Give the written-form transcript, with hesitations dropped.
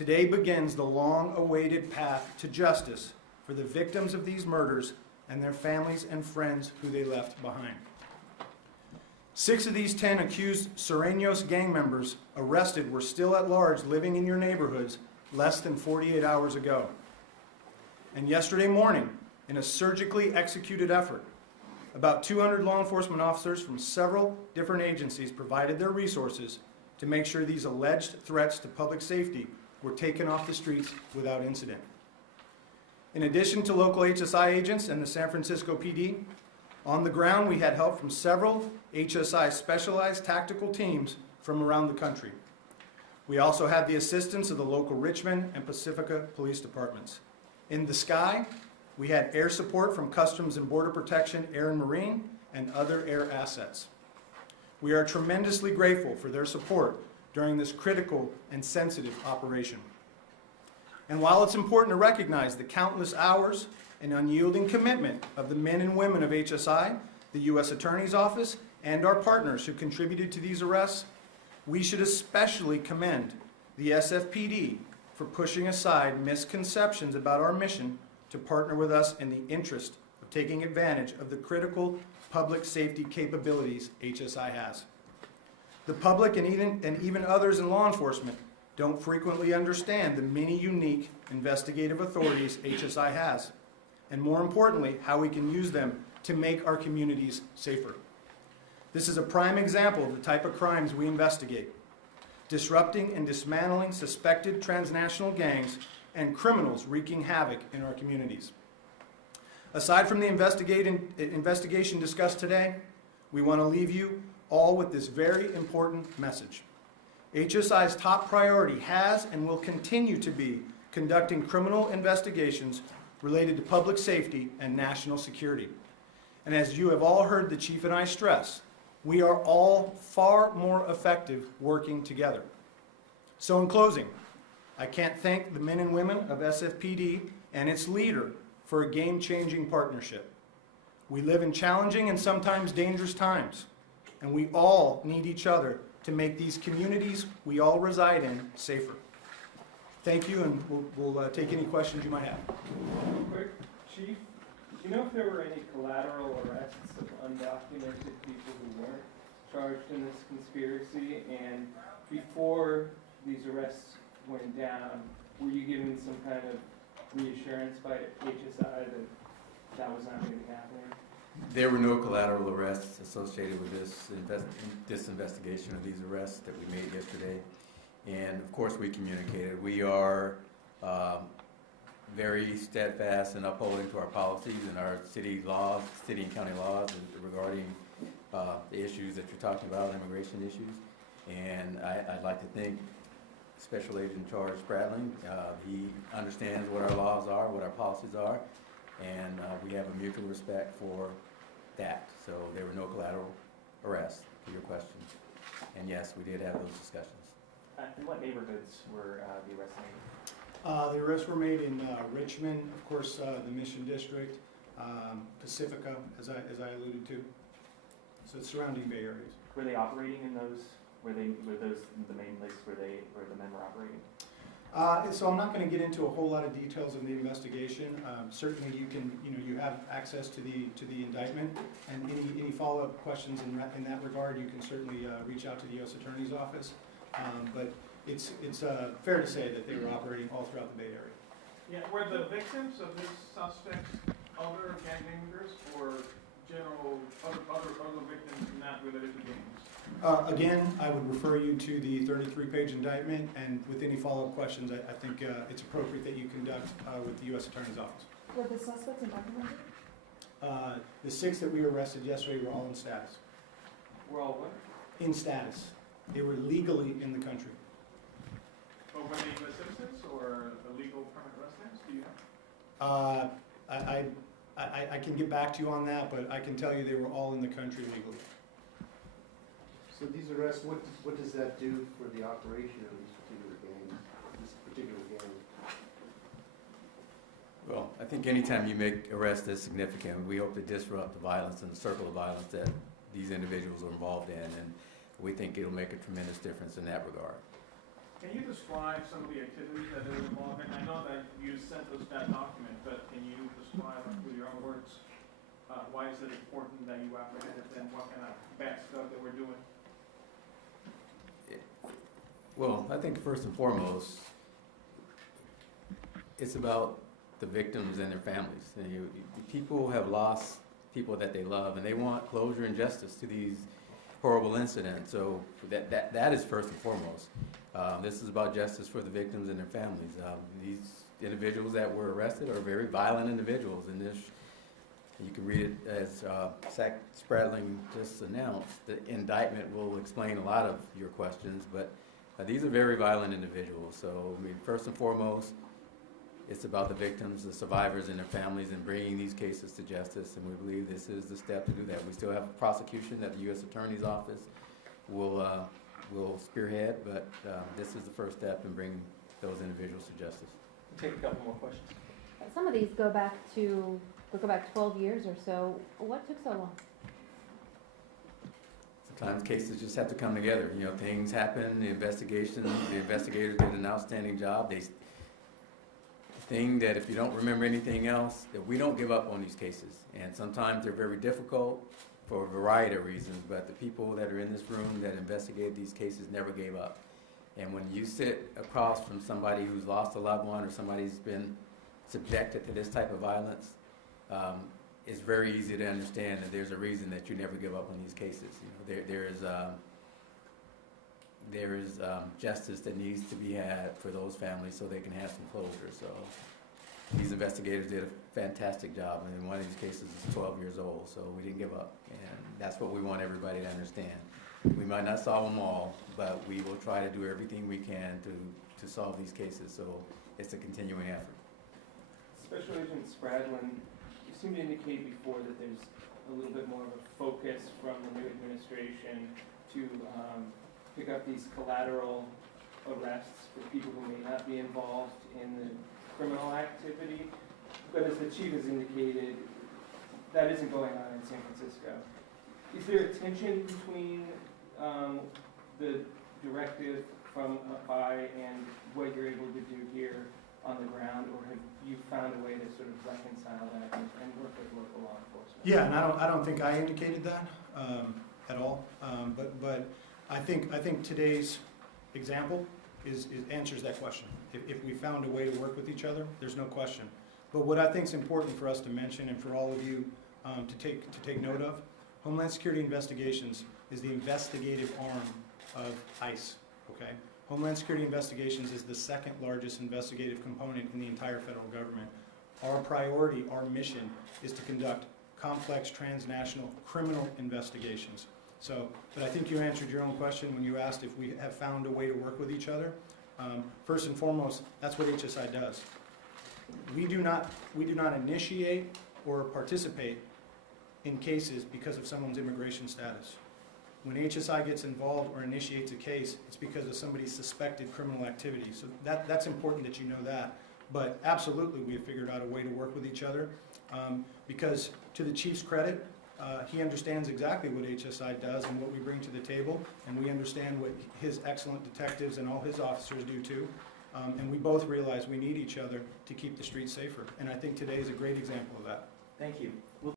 Today begins the long-awaited path to justice for the victims of these murders and their families and friends who they left behind. 6 of these 10 accused Sureños gang members arrested were still at large living in your neighborhoods less than 48 hours ago. And yesterday morning, in a surgically executed effort, about 200 law enforcement officers from several different agencies provided their resources to make sure these alleged threats to public safety were taken off the streets without incident. In addition to local HSI agents and the San Francisco PD, on the ground we had help from several HSI specialized tactical teams from around the country. We also had the assistance of the local Richmond and Pacifica police departments. In the sky, we had air support from Customs and Border Protection, Air and Marine, and other air assets. We are tremendously grateful for their support during this critical and sensitive operation. And while it's important to recognize the countless hours and unyielding commitment of the men and women of HSI, the U.S. Attorney's Office, and our partners who contributed to these arrests, we should especially commend the SFPD for pushing aside misconceptions about our mission to partner with us in the interest of taking advantage of the critical public safety capabilities HSI has. The public and even others in law enforcement don't frequently understand the many unique investigative authorities HSI has, and more importantly, how we can use them to make our communities safer. This is a prime example of the type of crimes we investigate: disrupting and dismantling suspected transnational gangs and criminals wreaking havoc in our communities. Aside from the investigation discussed today, we want to leave you all with this very important message. HSI's top priority has and will continue to be conducting criminal investigations related to public safety and national security. And as you have all heard the Chief and I stress, we are all far more effective working together. So in closing, I can't thank the men and women of SFPD and its leader for a game-changing partnership. We live in challenging and sometimes dangerous times, and we all need each other to make these communities we all reside in safer. Thank you, and we'll take any questions you might have. Real quick, Chief, do you know if there were any collateral arrests of undocumented people who weren't charged in this conspiracy? And before these arrests went down, were you given some kind of reassurance by HSI that that was not going to be happening? There were no collateral arrests associated with this investigation of these arrests that we made yesterday. And of course we communicated. We are very steadfast in upholding to our policies and our city laws, city and county laws regarding the issues that you're talking about, immigration issues. And I'd like to thank Special Agent Charles Spradling. He understands what our laws are, what our policies are, and we have a mutual respect for that. So there were no collateral arrests, to your question. And yes, we did have those discussions. In what neighborhoods were the arrests made? The arrests were made in Richmond, of course, the Mission District, Pacifica, as I alluded to. So it's surrounding Bay areas. Were they operating in those? Were those the main place where the men were operating? So I'm not going to get into a whole lot of details of the investigation. Certainly, you have access to the indictment, and any follow-up questions in that regard, you can certainly reach out to the U.S. Attorney's Office. But it's fair to say that they were operating all throughout the Bay Area. Yeah, were the victims of this suspects other gang members or other victims not related to gangs? Again, I would refer you to the 33-page indictment, and with any follow-up questions, I think it's appropriate that you conduct with the U.S. Attorney's Office. Were the suspects undocumented? The 6 that we arrested yesterday were all in status. We're all what? In status. They were legally in the country. Or were they U.S. citizens or illegal permanent residents? Do you know? I can get back to you on that, but I can tell you they were all in the country legally. So these arrests, what does that do for the operation of this particular gang? Well, I think anytime you make arrests this significant, we hope to disrupt the violence and the circle of violence that these individuals are involved in, and we think it'll make a tremendous difference in that regard. Can you describe some of the activities that are involved? And I know that you sent us that document, but can you describe with your own words, why is it important that you apprehended them? What kind of bad stuff that we're doing? Well, I think first and foremost, it's about the victims and their families. And people have lost people that they love, and they want closure and justice to these horrible incidents. So that is first and foremost. This is about justice for the victims and their families. These individuals that were arrested are very violent individuals, and this, you can read it as Zach Spradling just announced. The indictment will explain a lot of your questions, but these are very violent individuals. So, I mean, first and foremost, it's about the victims, the survivors, and their families, and bringing these cases to justice. And we believe this is the step to do that. We still have a prosecution that the U.S. Attorney's Office will spearhead, but this is the first step in bringing those individuals to justice. We'll take a couple more questions. Some of these go back 12 years or so. What took so long? Sometimes cases just have to come together. You know, things happen, the investigators did an outstanding job. The thing that if you don't remember anything else, that we don't give up on these cases. And sometimes they're very difficult for a variety of reasons, but the people that are in this room that investigated these cases never gave up. And when you sit across from somebody who's lost a loved one or somebody who's been subjected to this type of violence, it's very easy to understand that there's a reason that you never give up on these cases. You know, there is justice that needs to be had for those families so they can have some closure. So these investigators did a fantastic job, and one of these cases is 12 years old, so we didn't give up. And that's what we want everybody to understand. We might not solve them all, but we will try to do everything we can to solve these cases, so it's a continuing effort. Special Agent Spradlin, you seem to indicate before that there's a little bit more of a focus from the new administration to pick up these collateral arrests for people who may not be involved in the criminal activity. But as the chief has indicated, that isn't going on in San Francisco. Is there a tension between the directive from up high and what you're able to do here on the ground, or have you found a way to sort of reconcile that and work with local law enforcement? Yeah, and I don't think I indicated that at all. But I think today's example answers that question. If we found a way to work with each other, there's no question. But what I think is important for us to mention, and for all of you to take note of, Homeland Security Investigations is the investigative arm of ICE. Okay. Homeland Security Investigations is the second largest investigative component in the entire federal government. Our priority, our mission, is to conduct complex transnational criminal investigations. So, but I think you answered your own question when you asked if we have found a way to work with each other. First and foremost, that's what HSI does. We do not initiate or participate in cases because of someone's immigration status. When HSI gets involved or initiates a case, it's because of somebody's suspected criminal activity. So that's important that you know that. But absolutely, we have figured out a way to work with each other because, to the chief's credit, he understands exactly what HSI does and what we bring to the table, and we understand what his excellent detectives and all his officers do too. And we both realize we need each other to keep the streets safer. And I think today is a great example of that. Thank you.